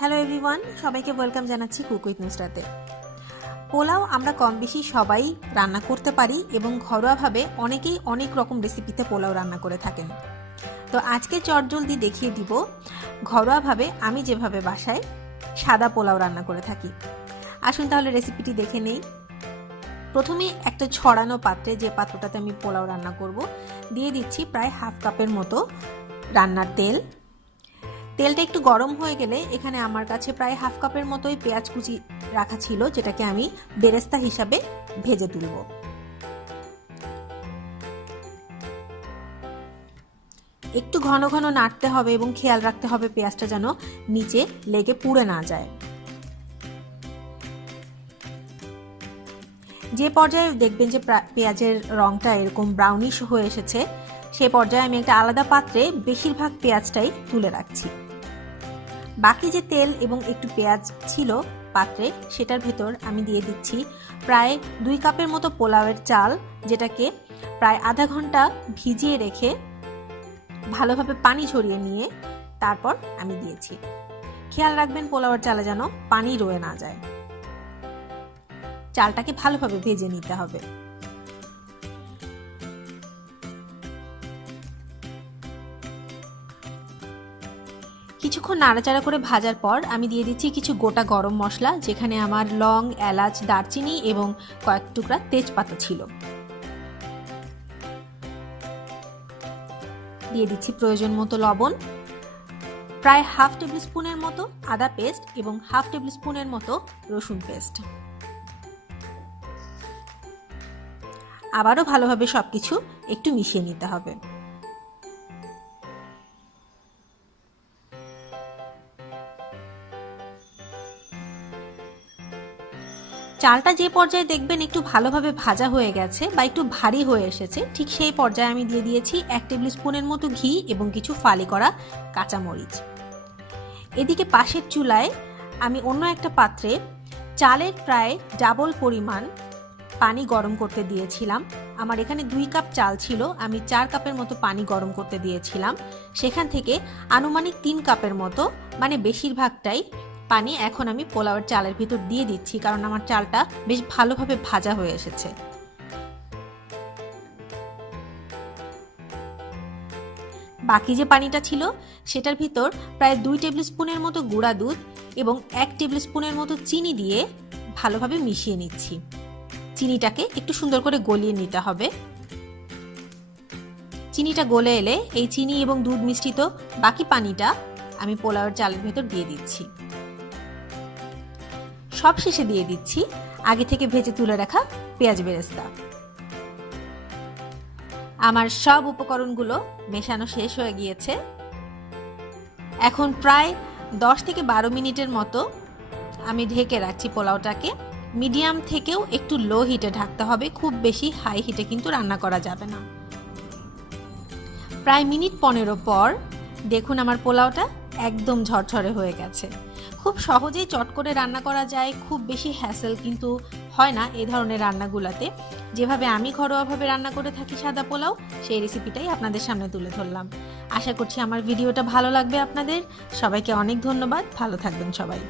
Hello everyone, সবাইকে welcome জানাচ্ছি cook with নুসরাতে। Pulao আমরা কম বেশি সবাই রান্না করতে পারি এবং ঘরোয়াভাবে অনেকেই অনেক রকম রেসিপিতে পোলাও রান্না করে থাকেন। তো আজকে চটজলদি দেখিয়ে দিব ঘরোয়াভাবে আমি যেভাবে বাসায় সাদা পোলাও রান্না করে থাকি। আসুন তাহলে রেসিপিটি দেখে নেই। প্রথমে একটা ছড়ানো পাত্রে, যে পাত্রটাতে আমি পোলাও রান্না করব, দিয়ে দিচ্ছি প্রায় হাফ কাপের মতো রান্নার তেল। তেলটা একটু গরম হয়ে গেলে এখানে আমার কাছে প্রায় হাফ কাপের মতোই পেঁয়াজ কুচি রাখা ছিল, যেটাকে আমি বেরেস্তা হিসাবে ভেজে তুলব। একটু ঘন ঘন নাড়তে হবে এবং খেয়াল রাখতে হবে পেঁয়াজটা যেন নিচে লেগে পুড়ে না যায়। যে পর্যায়ে দেখবেন যে পেঁয়াজের রংটা এরকম ব্রাউনিশ হয়ে এসেছে, সে পর্যায়ে আমি একটা আলাদা পাত্রে বেশিরভাগ পেঁয়াজটাই তুলে রাখছি। বাকি যে তেল এবং একটু পেঁয়াজ ছিল পাত্রে, সেটার ভেতর আমি দিয়ে দিচ্ছি প্রায় 2 কাপের মতো পোলাওয়ের চাল, যেটাকে প্রায় আধা ঘন্টা ভিজিয়ে রেখে ভালোভাবে পানি ঝরিয়ে নিয়ে তারপর আমি দিয়েছি। খেয়াল রাখবেন পোলাওয়ের চালে যেন পানি রয়ে না যায়। চালটাকে ভালোভাবে ভেজে নিতে হবে। কিছুক্ষণ নাড়াচাড়া করে ভাজার পর আমি দিয়ে দিচ্ছি কিছু গোটা গরম মশলা, যেখানে আমার লং, এলাচ, দারচিনি এবং কয়েক টুকরা তেজপাতা ছিল। দিয়ে দিচ্ছি প্রয়োজন মতো লবণ, প্রায় হাফ টেবিল স্পুনের মতো আদা পেস্ট এবং হাফ টেবিল স্পুনের মতো রসুন পেস্ট। আবারও ভালোভাবে সবকিছু একটু মিশিয়ে নিতে হবে। চালটা যে পর্যায়ে দেখবেন একটু ভালোভাবে ভাজা হয়ে গেছে বা একটু ভারী হয়ে এসেছে, ঠিক সেই পর্যায়ে আমি দিয়ে দিয়েছি 1 টেবিল স্পুনের মতো ঘি এবং কিছু ফালি করা কাঁচামরিচ। এদিকে পাশের চুলায় আমি অন্য একটা পাত্রে চালের প্রায় ডাবল পরিমাণ পানি গরম করতে দিয়েছিলাম। আমার এখানে 2 কাপ চাল ছিল, আমি 4 কাপের মতো পানি গরম করতে দিয়েছিলাম। সেখান থেকে আনুমানিক 3 কাপের মতো, মানে বেশিরভাগটাই পানি এখন আমি পোলাওয়ের চালের ভিতর দিয়ে দিচ্ছি, কারণ আমার চালটা বেশ ভালোভাবে ভাজা হয়ে এসেছে। বাকি যে পানিটা ছিল সেটার ভিতর প্রায় 2 টেবিল স্পুনের মতো গুঁড়া দুধ এবং 1 টেবিল স্পুনের মতো চিনি দিয়ে ভালোভাবে মিশিয়ে নিচ্ছি। চিনিটাকে একটু সুন্দর করে গলিয়ে নিতে হবে। চিনিটা গলে এলে এই চিনি এবং দুধ মিশ্রিত বাকি পানিটা আমি পোলাওয়ের চালের ভিতর দিয়ে দিচ্ছি। সব শেষে দিয়ে দিচ্ছি আগে থেকে ভেজে তুলে রাখা পেঁয়াজ বেরেস্তা। আমার সব উপকরণগুলো মেশানো শেষ হয়ে গিয়েছে। এখন প্রায় 10 থেকে 12 মিনিটের মতো আমি ঢেকে রাখছি পোলাওটাকে। মিডিয়াম থেকেও একটু লো হিটে ঢাকতে হবে, খুব বেশি হাই হিটে কিন্তু রান্না করা যাবে না। প্রায় মিনিট 15 পর দেখুন আমার পোলাওটা একদম ঝরঝরে হয়ে গেছে। খুব সহজেই চট করে রান্না করা যায়, খুব বেশি হ্যাসেল কিন্তু হয় না এই ধরনের রান্নাগুলোতে। যেভাবে আমি ঘরোয়াভাবে রান্না করে থাকি সাদা পোলাও, সেই রেসিপিটাই আপনাদের সামনে তুলে ধরলাম। আশা করছি আমার ভিডিওটা ভালো লাগবে আপনাদের। সবাইকে অনেক ধন্যবাদ, ভালো থাকবেন সবাই।